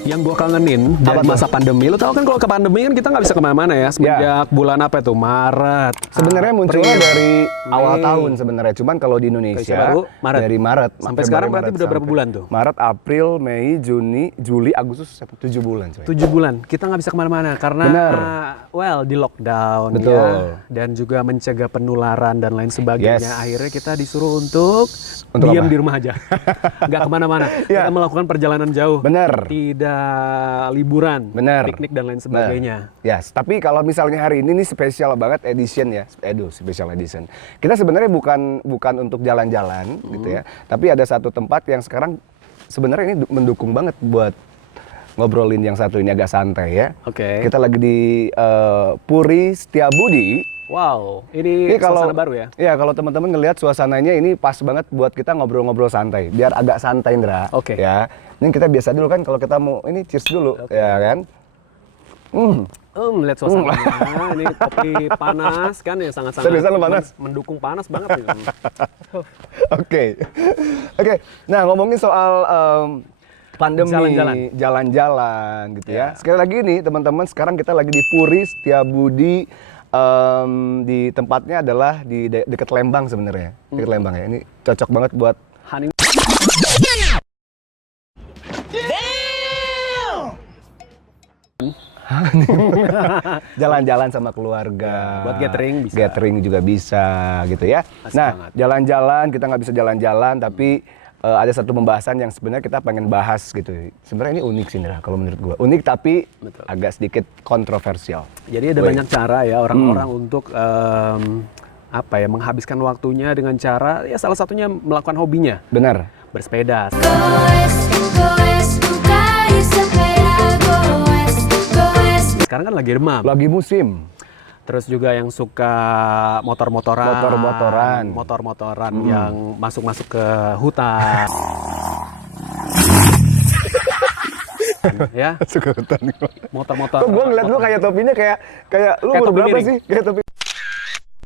Yang gue kangenin dari masa pandemi, lu tau kan kalau ke pandemi kan kita nggak bisa kemana-mana ya semenjak bulan apa itu Maret. Sebenarnya munculnya dari awal tahun sebenarnya, cuman kalau di Indonesia baru Maret. dari Maret sampai sekarang berarti udah berapa bulan tuh? Maret, April, Mei, Juni, Juli, Agustus, 7 bulan. 7 bulan kita nggak bisa kemana-mana karena di lockdown. Betul. Ya, dan juga mencegah penularan dan lain sebagainya. Akhirnya kita disuruh untuk diam di rumah aja, nggak kemana-mana. Kita melakukan perjalanan jauh. Bener. Tidak liburan, piknik dan lain sebagainya. Yes, tapi kalau misalnya hari ini nih spesial banget edition ya, special edition. Kita sebenarnya bukan untuk jalan-jalan gitu ya, tapi ada satu tempat yang sekarang sebenarnya ini mendukung banget buat ngobrolin yang satu ini agak santai ya. Oke. Kita lagi di Puri Setiabudi. Wow, ini suasana baru ya? Iya, kalau teman-teman ngelihat suasananya ini pas banget buat kita ngobrol-ngobrol santai, biar agak santai, Indra. Oke. Ya, ini kita biasa dulu kan kalau kita mau ini cheers dulu, ya kan? Lihat suasananya, ini kopi panas kan ya sangat-sangat Seriusan lu panas? mendukung panas banget nih. Oke. Nah, ngomongin soal pandemi, jalan-jalan gitu ya. Sekali lagi nih teman-teman, sekarang kita lagi di Puri Setiabudi. Di tempatnya adalah di dekat Lembang sebenarnya, dekat Lembang ya. Ini cocok banget buat honeymoon. jalan-jalan sama keluarga. Buat gathering bisa. Gathering juga bisa gitu ya. Nah, jalan-jalan kita nggak bisa jalan-jalan, tapi ada satu pembahasan yang sebenarnya kita pengen bahas gitu. Sebenarnya ini unik sih, Indra, kalau menurut gua. Unik tapi agak sedikit kontroversial. Jadi ada banyak cara ya orang-orang untuk menghabiskan waktunya dengan cara ya salah satunya melakukan hobinya. Benar. Bersepeda. Sekarang kan lagi demam. Lagi musim. Terus juga yang suka motor-motoran yang masuk-masuk ke hutan. Ya. Masuk ke hutan. Motor-motor. Gue ngeliat lu kayak topinya kayak lu umur berapa sih? Kayak topi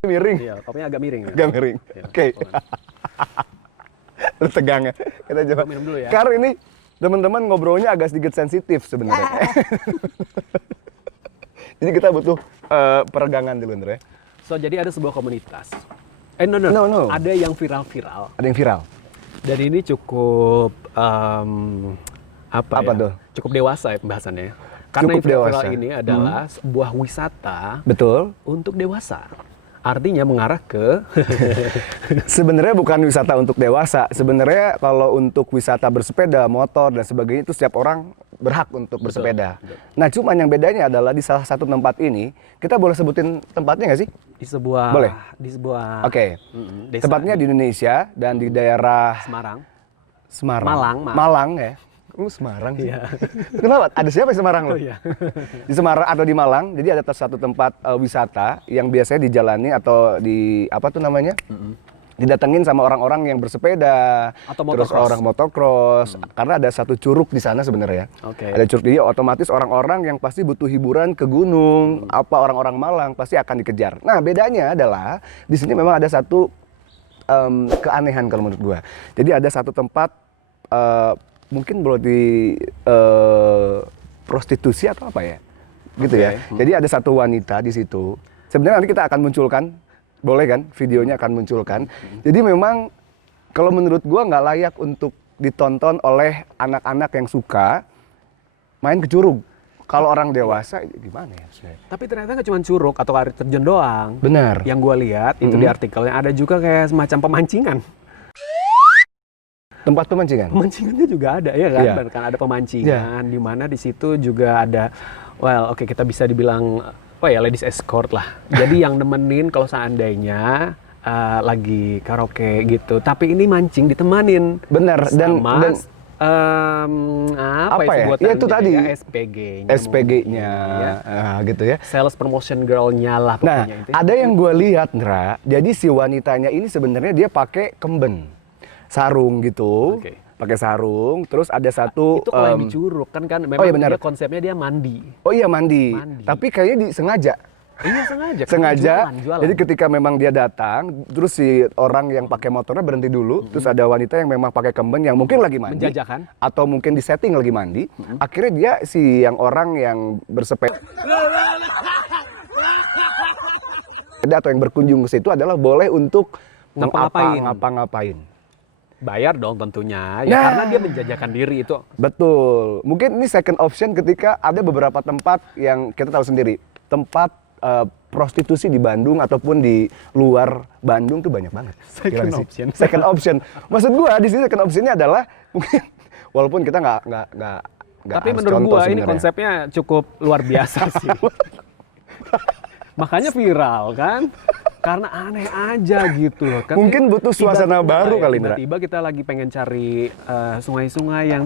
miring. Iya, topinya agak miring. Agak miring. Oke. Lu tegang ya. Kita coba. Minum dulu ya. Karena ini teman-teman ngobrolnya agak sedikit sensitif sebenarnya. Jadi kita butuh peregangan dulu, Ndre. So, jadi ada sebuah komunitas. No. Ada yang viral-viral. Ada yang viral. Dan ini cukup apa tuh? Cukup dewasa ya pembahasannya. Karena Cukup yang viral dewasa. ini adalah sebuah wisata Betul. untuk dewasa. Artinya mengarah ke sebenarnya bukan wisata untuk dewasa. Sebenarnya kalau untuk wisata bersepeda, motor dan sebagainya itu setiap orang berhak untuk bersepeda. Betul. Nah, cuman yang bedanya adalah di salah satu tempat ini, kita boleh sebutin tempatnya nggak sih? Di sebuah boleh. Di sebuah Oke. Tempatnya di Indonesia dan di daerah Semarang. Malang ya. Lu Semarang sih. Iya. Kenapa? Ada siapa di Semarang lo? Oh, iya. Di Semarang atau di Malang, jadi ada satu tempat wisata yang biasanya dijalani atau di apa tuh namanya? Didatengin sama orang-orang yang bersepeda, atau terus orang motocross, karena ada satu curug di sana sebenarnya. Ada curug, jadi otomatis orang-orang yang pasti butuh hiburan ke gunung, apa orang-orang Malang pasti akan dikejar. Nah, bedanya adalah di sini memang ada satu keanehan kalau menurut gua. Jadi ada satu tempat mungkin boleh di prostitusi atau apa ya, gitu ya. Jadi ada satu wanita di situ. Sebenarnya nanti kita akan munculkan, boleh kan? Videonya akan munculkan. Jadi memang kalau menurut gua nggak layak untuk ditonton oleh anak-anak yang suka main ke curug. Kalau orang dewasa gimana ya? Tapi ternyata nggak cuma curug atau air terjun doang. Benar. Yang gua lihat itu di artikelnya ada juga kayak semacam pemancingan. Tempat pemancingan? Pemancingannya juga ada ya kan? Iya. Kan ada pemancingan di mana di situ juga ada kita bisa dibilang ladies escort lah. Jadi yang nemenin kalau seandainya lagi karaoke gitu. Tapi ini mancing ditemanin. Benar. Dan Apa ya? sebutannya? Ya itu tadi. Ya, SPG-nya. SPG-nya, gitu ya. Sales promotion girl-nya lah Nah, pokoknya. ada yang gue lihat, Ndra. Jadi si wanitanya ini sebenarnya dia pakai kemben, sarung gitu. Oke. Pakai sarung, terus ada satu. Itu kalau yang di Curug kan memang iya benar. dia konsepnya dia mandi. Oh iya mandi. Tapi kayaknya disengaja. Iya sengaja. Sengaja. Jualan. Jadi ketika memang dia datang, terus si orang yang pakai motornya berhenti dulu, terus ada wanita yang memang pakai kemben yang mungkin lagi mandi, menjajakan, atau mungkin di setting lagi mandi. Akhirnya dia si yang orang yang bersepeda atau yang berkunjung ke situ adalah boleh untuk ngapa-ngapain. Bayar dong tentunya, ya karena dia menjajakan diri itu. Betul. Mungkin ini second option ketika ada beberapa tempat yang kita tahu sendiri, tempat prostitusi di Bandung ataupun di luar Bandung tuh banyak banget. Second option. Maksud gua di sini second optionnya adalah mungkin walaupun kita nggak tapi menurut gua ini konsepnya cukup luar biasa sih. Makanya viral kan? Karena aneh aja gitu loh. Kan mungkin butuh suasana baru kali, Ndra. Tiba-tiba kita lagi pengen cari sungai-sungai yang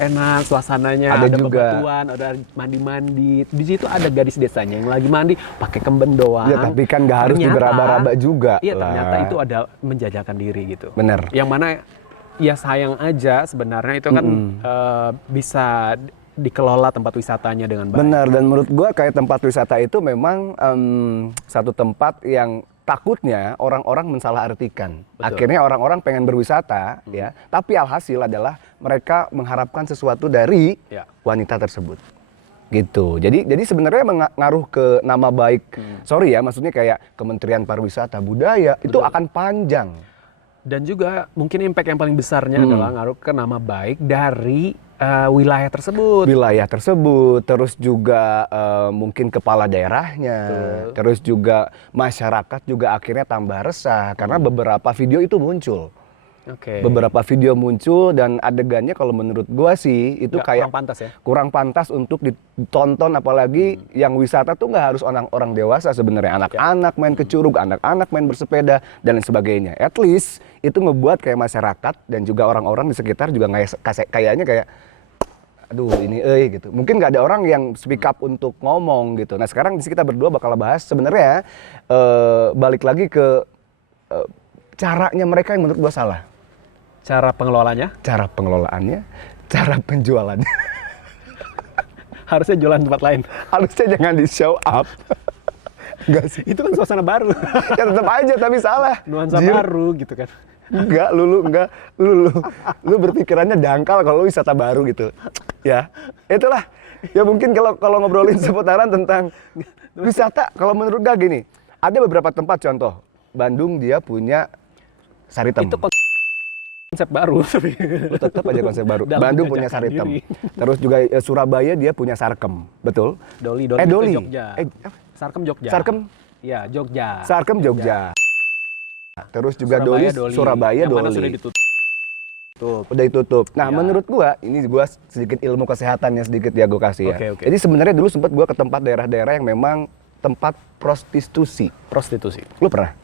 enak, suasananya ada juga bebatuan, ada mandi-mandi. Di situ ada gadis desanya yang lagi mandi pakai kemben doang. Ya, tapi kan nggak harus diraba-raba juga. Iya, ternyata itu ada menjajakan diri gitu. Bener. Yang mana ya sayang aja sebenarnya itu kan bisa dikelola tempat wisatanya dengan baik. Benar, dan menurut gua kayak tempat wisata itu memang satu tempat yang takutnya orang-orang mensalahartikan. Akhirnya orang-orang pengen berwisata, ya, tapi alhasil adalah mereka mengharapkan sesuatu dari wanita tersebut. Gitu. Jadi sebenarnya mengaruh ke nama baik. Sorry ya, maksudnya kayak Kementerian Pariwisata Budaya itu akan panjang. Dan juga mungkin impact yang paling besarnya adalah ngaruh ke nama baik dari wilayah tersebut. Terus juga mungkin kepala daerahnya, terus juga masyarakat juga akhirnya tambah resah karena beberapa video itu muncul. Beberapa video muncul dan adegannya kalau menurut gua sih itu kayak kurang pantas ya. Kurang pantas untuk ditonton, apalagi yang wisata tuh nggak harus orang dewasa sebenarnya, anak-anak main ke Curug, anak-anak main bersepeda dan lain sebagainya. At least itu ngebuat kayak masyarakat dan juga orang-orang di sekitar juga kayaknya kayak aduh ini gitu. Mungkin nggak ada orang yang speak up untuk ngomong gitu. Nah sekarang di sini kita berdua bakal bahas sebenarnya balik lagi ke caranya mereka yang menurut gua salah. Cara pengelolaannya, cara penjualannya. Harusnya jualan tempat lain. Harusnya jangan di show up. Enggak sih. Itu kan suasana baru. Ya tetap aja tapi salah. Nuansa baru gitu kan. Enggak, lu berpikirannya dangkal kalau wisata baru gitu. Ya, itulah. Ya mungkin kalau ngobrolin seputaran tentang wisata, kalau menurut gua gini, ada beberapa tempat contoh. Bandung dia punya Saritem. Itu konsep baru. Lu tetap aja konsep baru. Bandung punya Saritem. Terus juga Surabaya dia punya Sarkem, betul? Doli. Jogja. Sarkem Jogja. Iya, Jogja. Sarkem Jogja. Terus juga Surabaya Doli. Sudah ditutup. Udah ditutup. Nah, menurut gua, ini gua sedikit ilmu kesehatannya sedikit ya gua kasih ya. Jadi sebenarnya dulu sempat gua ke tempat daerah-daerah yang memang tempat prostitusi. Lu pernah?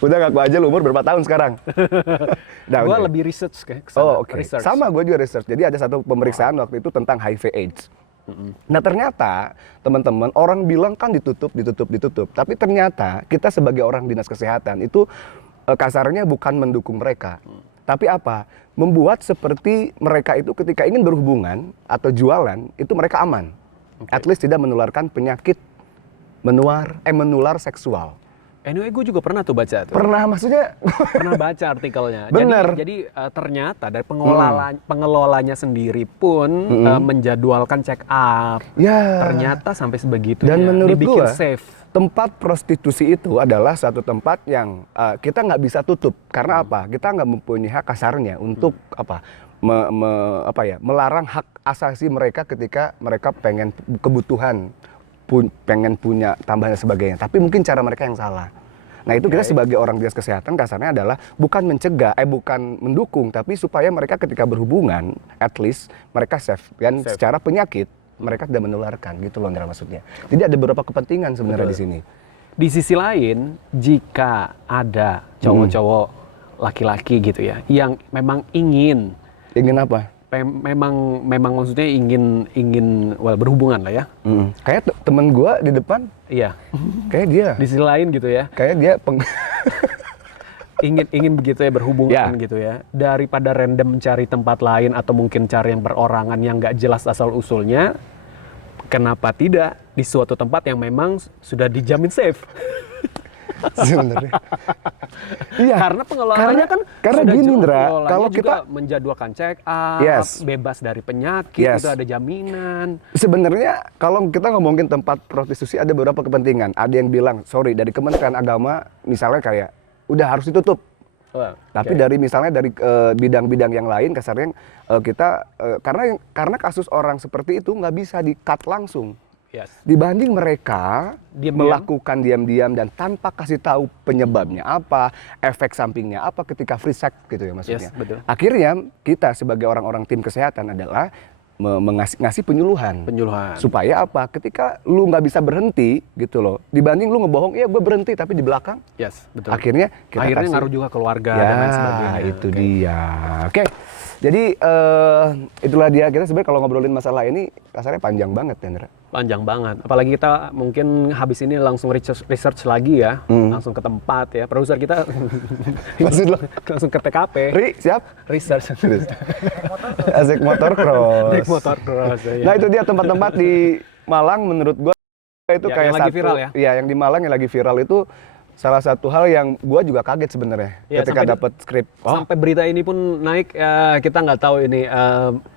Udah ngaku aja lu umur berapa tahun sekarang? Nah, gue lebih research kayak research. Sama gue juga research. Jadi ada satu pemeriksaan waktu itu tentang HIV/AIDS. Nah ternyata teman-teman orang bilang kan ditutup. Tapi ternyata kita sebagai orang dinas kesehatan itu kasarnya bukan mendukung mereka. Tapi apa? Membuat seperti mereka itu ketika ingin berhubungan atau jualan itu mereka aman. At least tidak menularkan penyakit menular seksual. Anyway, gue juga pernah tuh baca tuh. Pernah, maksudnya? Pernah baca artikelnya. Bener. Jadi ternyata dari pengelolanya sendiri pun menjadwalkan check up. Ya. Ternyata sampai sebegitunya. Dan menurut dibikin gua, safe. Tempat prostitusi itu adalah satu tempat yang kita nggak bisa tutup. Karena apa? Kita nggak mempunyai hak kasarnya untuk melarang hak asasi mereka ketika mereka pengen kebutuhan. Pengen punya tambahan dan sebagainya, tapi mungkin cara mereka yang salah. Nah itu kita sebagai orang dinas kesehatan kasarnya adalah bukan mencegah, bukan mendukung, tapi supaya mereka ketika berhubungan, at least mereka safe. Dan secara penyakit mereka tidak menularkan, gitu loh maksudnya. Jadi ada beberapa kepentingan sebenarnya di sini. Di sisi lain, jika ada cowok-cowok laki-laki gitu ya, yang memang ingin apa? Memang maksudnya ingin berhubungan lah ya. Kayak temen gue di depan. Iya. Kayak dia. Di sisi lain gitu ya. Kayak dia ingin begitu ya, berhubungan gitu ya. Daripada random cari tempat lain atau mungkin cari yang berorangan yang nggak jelas asal usulnya, kenapa tidak di suatu tempat yang memang sudah dijamin safe? Sebenarnya. Iya. Karena pengelolaannya kan karena gini, Indra, kalau kita kita menjadwalkan check up, bebas dari penyakit, itu ada jaminan. Sebenarnya kalau kita ngomongin tempat prostitusi ada beberapa kepentingan. Ada yang bilang, sorry, dari Kementerian Agama misalnya kayak udah harus ditutup. Tapi dari misalnya dari bidang-bidang yang lain kasarnya kita karena kasus orang seperti itu nggak bisa di-cut langsung. Dibanding mereka melakukan diam-diam dan tanpa kasih tahu penyebabnya apa, efek sampingnya apa ketika free sex gitu ya maksudnya. Betul. Akhirnya kita sebagai orang-orang tim kesehatan adalah ngasih penyuluhan. Supaya apa? Ketika lu nggak bisa berhenti gitu loh. Dibanding lu ngebohong, iya gue berhenti tapi di belakang. Betul. Akhirnya ngaruh juga keluarga dan lain sebagainya. Itu dia. Oke. Jadi itulah dia, kita sebenarnya kalau ngobrolin masalah ini kasarnya panjang banget ya, Ndra. Panjang banget. Apalagi kita mungkin habis ini langsung research lagi ya, langsung ke tempat ya. Produser kita langsung ke TKP. Siap? Research. Asik motor cross. Naik motor cross. Ya. Nah itu dia tempat-tempat di Malang menurut gua itu ya, kayak yang lagi viral ya. Iya, yang di Malang yang lagi viral itu salah satu hal yang gue juga kaget sebenarnya ketika dapat skrip. Sampai berita ini pun naik, kita nggak tahu ini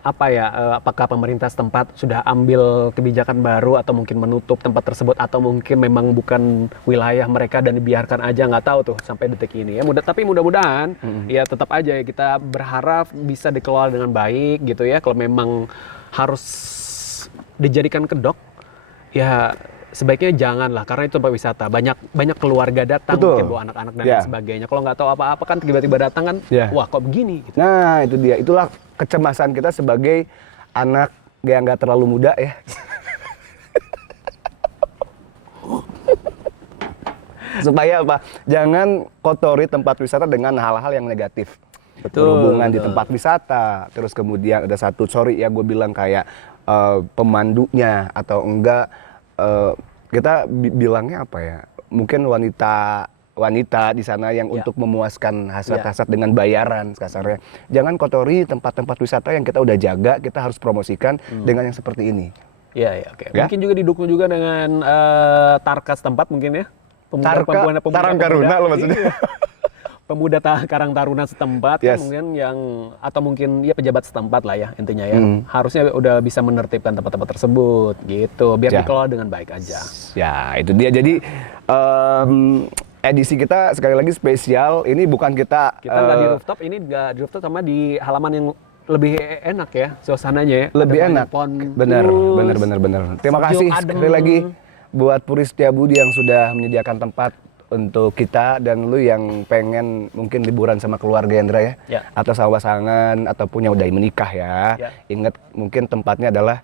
apakah pemerintah setempat sudah ambil kebijakan baru atau mungkin menutup tempat tersebut atau mungkin memang bukan wilayah mereka dan dibiarkan aja, nggak tahu tuh sampai detik ini ya. Tapi mudah-mudahan ya tetap aja ya kita berharap bisa dikelola dengan baik gitu ya. Kalau memang harus dijadikan kedok ya sebaiknya jangan lah, karena itu tempat wisata. Banyak keluarga datang, mungkin bawa anak-anak dan lain sebagainya. Kalau nggak tahu apa-apa kan tiba-tiba datang kan, wah kok begini? Gitu. Nah itu dia, itulah kecemasan kita sebagai anak yang nggak terlalu muda ya. Supaya apa? Jangan kotori tempat wisata dengan hal-hal yang negatif. Berhubungan di tempat wisata, terus kemudian ada satu, ya gue bilang kayak pemandunya atau enggak. Kita bilangnya apa ya? Mungkin wanita di sana yang untuk memuaskan hasrat-hasrat dengan bayaran kasarnya. Jangan kotori tempat-tempat wisata yang kita udah jaga, kita harus promosikan dengan yang seperti ini. Oke. Mungkin juga didukung juga dengan tarkas tempat mungkin ya. Karang Taruna lo maksudnya. Pemuda Karang Taruna setempat kan mungkin atau mungkin pejabat setempat lah ya intinya ya. Harusnya udah bisa menertibkan tempat-tempat tersebut gitu biar dikelola dengan baik aja. Ya, itu dia. Jadi edisi kita sekali lagi spesial. Ini bukan kita nggak di rooftop, ini nggak di rooftop sama di halaman yang lebih enak ya suasananya ya. Lebih enak. Bener. Terima kasih sekali lagi buat Puri Setiabudi yang sudah menyediakan tempat untuk kita dan lu yang pengen mungkin liburan sama keluarga Indra ya. Atau sama pasangan ataupun yang udah menikah ya. Ingat mungkin tempatnya adalah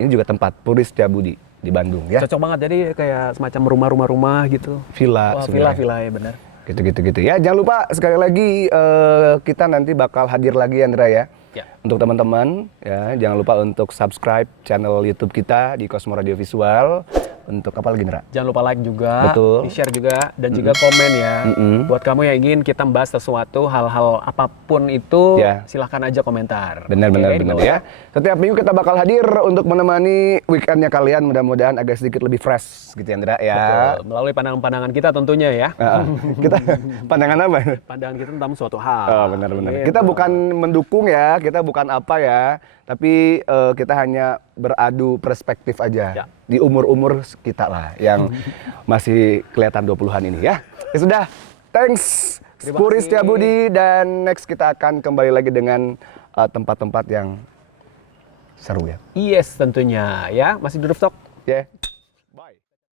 ini juga tempat Puri Setiabudi di Bandung ya. Cocok banget, jadi kayak semacam rumah-rumah gitu. Villa ya benar. Gitu ya. Jangan lupa sekali lagi kita nanti bakal hadir lagi Indra ya. Untuk teman-teman ya, jangan lupa untuk subscribe channel YouTube kita di Cosmo Radio Visual. Untuk apa lagi, Ndra? Jangan lupa like juga, di-share juga, dan juga komen ya. Buat kamu yang ingin kita membahas sesuatu, hal-hal apapun itu, silahkan aja komentar. Benar ya. Setiap minggu kita bakal hadir untuk menemani weekendnya kalian, mudah-mudahan agak sedikit lebih fresh gitu ya, Ndra ya. Betul. Melalui pandangan-pandangan kita tentunya ya. Kita pandangan apa? Pandangan kita tentang suatu hal. Benar. Gitu. Kita bukan mendukung ya, kita bukan apa ya, tapi kita hanya beradu perspektif aja di umur-umur kita lah yang masih kelihatan 20-an ini ya. Ya sudah, thanks Puri Setiabudi, dan next kita akan kembali lagi dengan tempat-tempat yang seru ya. Yes, tentunya ya, masih di rooftop.